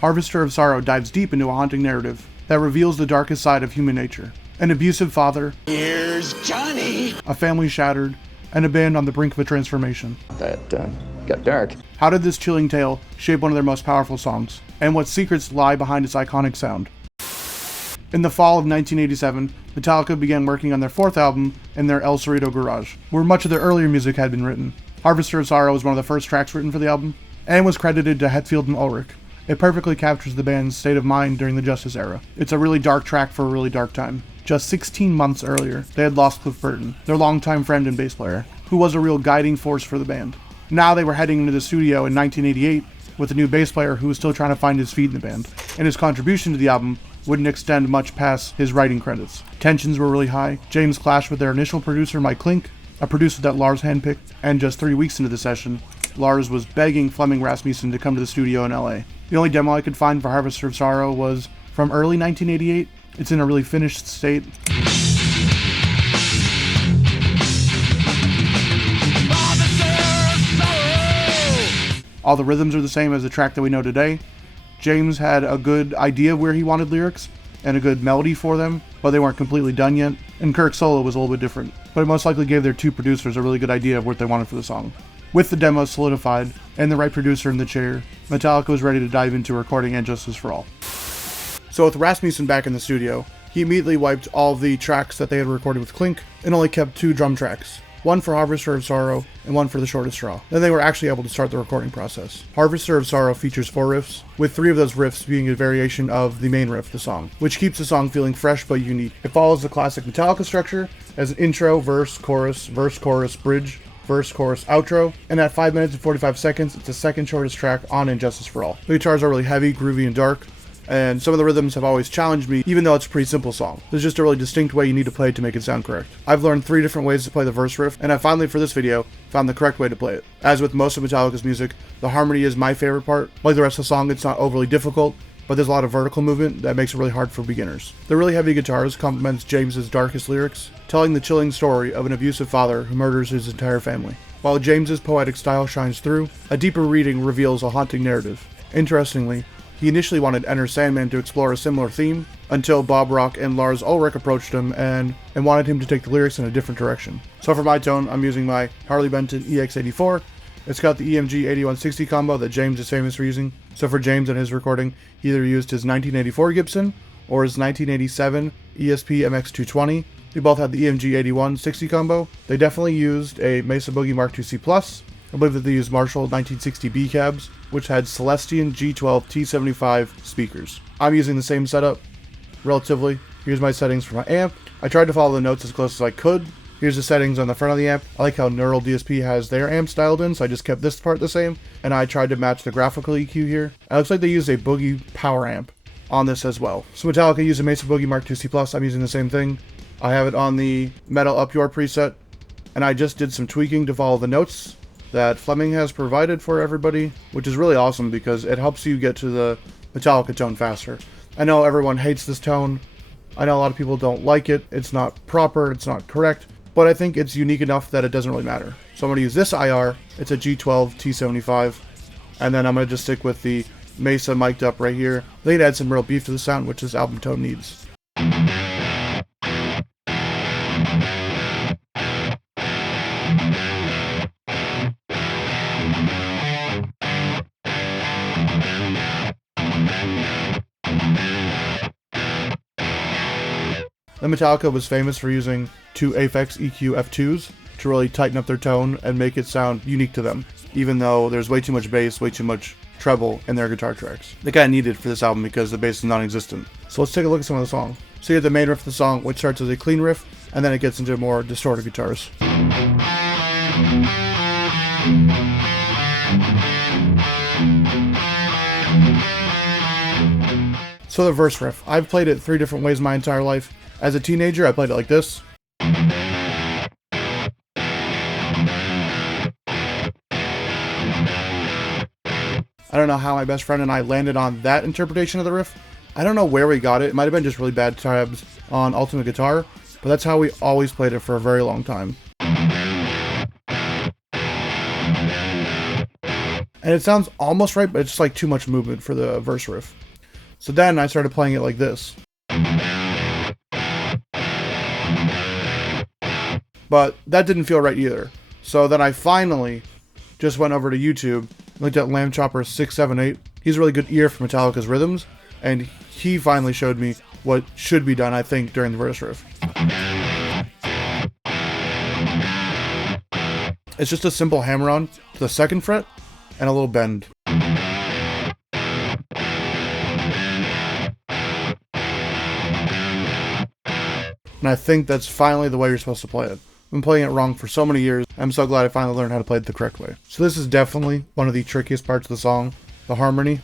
Harvester of Sorrow dives deep into a haunting narrative that reveals the darkest side of human nature. An abusive father, Here's Johnny, a family shattered, and a band on the brink of a transformation. That got dark. How did this chilling tale shape one of their most powerful songs? And what secrets lie behind its iconic sound? In the fall of 1987, Metallica began working on their fourth album in their El Cerrito garage, where much of their earlier music had been written. Harvester of Sorrow was one of the first tracks written for the album, and was credited to Hetfield and Ulrich. It perfectly captures the band's state of mind during the Justice era. It's a really dark track for a really dark time. Just 16 months earlier, they had lost Cliff Burton, their longtime friend and bass player, who was a real guiding force for the band. Now they were heading into the studio in 1988 with a new bass player who was still trying to find his feet in the band, and his contribution to the album wouldn't extend much past his writing credits. Tensions were really high. James clashed with their initial producer, Mike Klink, a producer that Lars handpicked, and just 3 weeks into the session, Lars was begging Flemming Rasmussen to come to the studio in LA. The only demo I could find for Harvester of Sorrow was from early 1988. It's in a really finished state. All the rhythms are the same as the track that we know today. James had a good idea of where he wanted lyrics and a good melody for them, but they weren't completely done yet, and Kirk's solo was a little bit different, but it most likely gave their two producers a really good idea of what they wanted for the song. With the demo solidified and the right producer in the chair, Metallica was ready to dive into recording And Justice for All. So with Rasmussen back in the studio, he immediately wiped all of the tracks that they had recorded with Klink and only kept 2 drum tracks. One for Harvester of Sorrow, and one for The Shortest Straw. Then they were actually able to start the recording process. Harvester of Sorrow features 4 riffs, with 3 of those riffs being a variation of the main riff of the song, which keeps the song feeling fresh but unique. It follows the classic Metallica structure as an intro, verse, chorus, bridge, verse, chorus, outro, and at 5 minutes and 45 seconds, it's the second shortest track on And Justice for All. The guitars are really heavy, groovy, and dark, and some of the rhythms have always challenged me, even though it's a pretty simple song. There's just a really distinct way you need to play it to make it sound correct. I've learned 3 different ways to play the verse riff, and I finally, for this video, found the correct way to play it. As with most of Metallica's music, the harmony is my favorite part. Like the rest of the song, it's not overly difficult, but there's a lot of vertical movement that makes it really hard for beginners. The really heavy guitars complements James's darkest lyrics, telling the chilling story of an abusive father who murders his entire family. While James's poetic style shines through, a deeper reading reveals a haunting narrative. Interestingly, he initially wanted Enter Sandman to explore a similar theme, until Bob Rock and Lars Ulrich approached him and wanted him to take the lyrics in a different direction. So for my tone, I'm using my Harley Benton EX84. It's got the EMG 8160 combo that James is famous for using. So for James and his recording, he either used his 1984 Gibson or his 1987 ESP MX220. They both had the EMG 8160 combo. They definitely used a Mesa Boogie Mark II C+. I believe that they used Marshall 1960B cabs, which had Celestion G12 T75 speakers. I'm using the same setup, relatively. Here's my settings for my amp. I tried to follow the notes as close as I could. Here's the settings on the front of the amp. I like how Neural DSP has their amps dialed in, so I just kept this part the same, and I tried to match the graphical EQ here. It looks like they used a Boogie power amp on this as well. So Metallica used a Mesa Boogie Mark II C+. I'm using the same thing. I have it on the Metal Up Your preset, and I just did some tweaking to follow the notes that Flemming has provided for everybody, which is really awesome because it helps you get to the Metallica tone faster. I know everyone hates this tone. I know a lot of people don't like it. It's not proper, it's not correct, but I think it's unique enough that it doesn't really matter. So I'm going to use this IR. It's a G12 T75, and then I'm going to just stick with the Mesa mic'd up right here. They'd add some real beef to the sound, which this album tone needs. Then Metallica was famous for using 2 Aphex EQ F2s to really tighten up their tone and make it sound unique to them, even though there's way too much bass, way too much treble in their guitar tracks. They kind of needed it for this album because the bass is non-existent. So let's take a look at some of the song. So you have the main riff of the song, which starts as a clean riff, and then it gets into more distorted guitars. So the verse riff. I've played it 3 different ways my entire life. As a teenager, I played it like this. I don't know how my best friend and I landed on that interpretation of the riff. I don't know where we got it. It might have been just really bad tabs on Ultimate Guitar, but that's how we always played it for a very long time. And it sounds almost right, but it's just like too much movement for the verse riff. So then I started playing it like this. But that didn't feel right either. So then I finally just went over to YouTube, looked at Lamb Chopper 678. He's a really good ear for Metallica's rhythms, and he finally showed me what should be done, I think, during the verse riff. It's just a simple hammer-on to the 2nd fret and a little bend. And I think that's finally the way you're supposed to play it. I've been playing it wrong for so many years. I'm so glad I finally learned how to play it the correct way. So this is definitely one of the trickiest parts of the song, the harmony.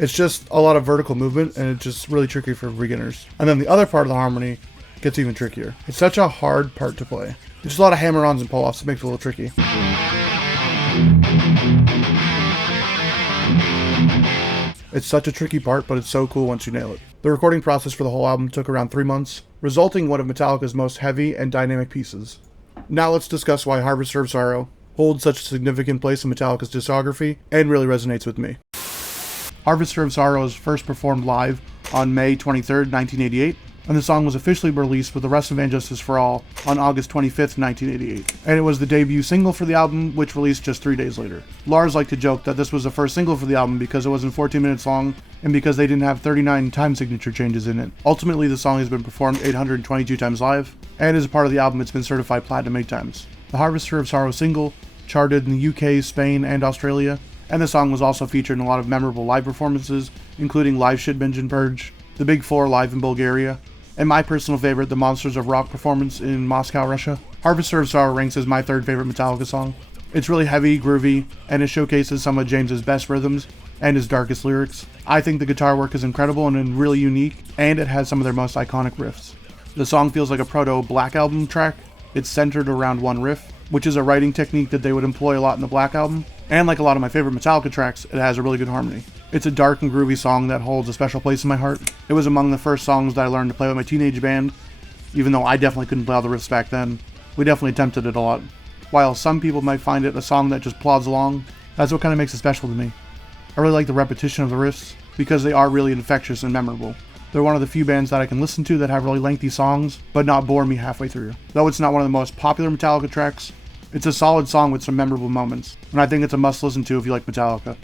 It's just a lot of vertical movement, and it's just really tricky for beginners. And then the other part of the harmony gets even trickier. It's such a hard part to play. It's just a lot of hammer-ons and pull-offs. It makes it a little tricky. It's such a tricky part, but it's so cool once you nail it. The recording process for the whole album took around 3 months, resulting in one of Metallica's most heavy and dynamic pieces. Now let's discuss why Harvester of Sorrow holds such a significant place in Metallica's discography and really resonates with me. Harvester of Sorrow was first performed live on May 23rd, 1988, and the song was officially released with The Rest of And Justice for All on August 25th, 1988. And it was the debut single for the album, which released just 3 days later. Lars liked to joke that this was the first single for the album because it wasn't 14 minutes long, and because they didn't have 39 time signature changes in it. Ultimately, the song has been performed 822 times live, and as a part of the album, it's been certified platinum 8 times. The Harvester of Sorrow single charted in the UK, Spain, and Australia, and the song was also featured in a lot of memorable live performances, including Live Shit Binge and Purge, The Big Four live in Bulgaria, and my personal favorite, the Monsters of Rock performance in Moscow, Russia. Harvester of Sorrow ranks as my 3rd favorite Metallica song. It's really heavy, groovy, and it showcases some of James's best rhythms and his darkest lyrics. I think the guitar work is incredible and really unique, and it has some of their most iconic riffs. The song feels like a proto-Black Album track. It's centered around one riff, which is a writing technique that they would employ a lot in the Black Album. And like a lot of my favorite Metallica tracks, it has a really good harmony. It's a dark and groovy song that holds a special place in my heart. It was among the first songs that I learned to play with my teenage band, even though I definitely couldn't play all the riffs back then. We definitely attempted it a lot. While some people might find it a song that just plods along, that's what kind of makes it special to me. I really like the repetition of the riffs, because they are really infectious and memorable. They're one of the few bands that I can listen to that have really lengthy songs, but not bore me halfway through. Though it's not one of the most popular Metallica tracks, it's a solid song with some memorable moments, and I think it's a must listen to if you like Metallica.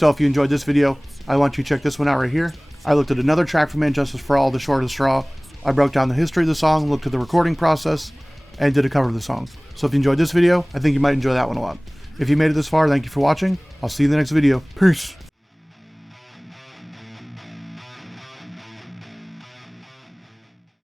So if you enjoyed this video, I want you to check this one out right here. I looked at another track from And Justice for All, The Short of the Straw. I broke down the history of the song, looked at the recording process, and did a cover of the song. So if you enjoyed this video, I think you might enjoy that one a lot. If you made it this far, thank you for watching. I'll see you in the next video. Peace.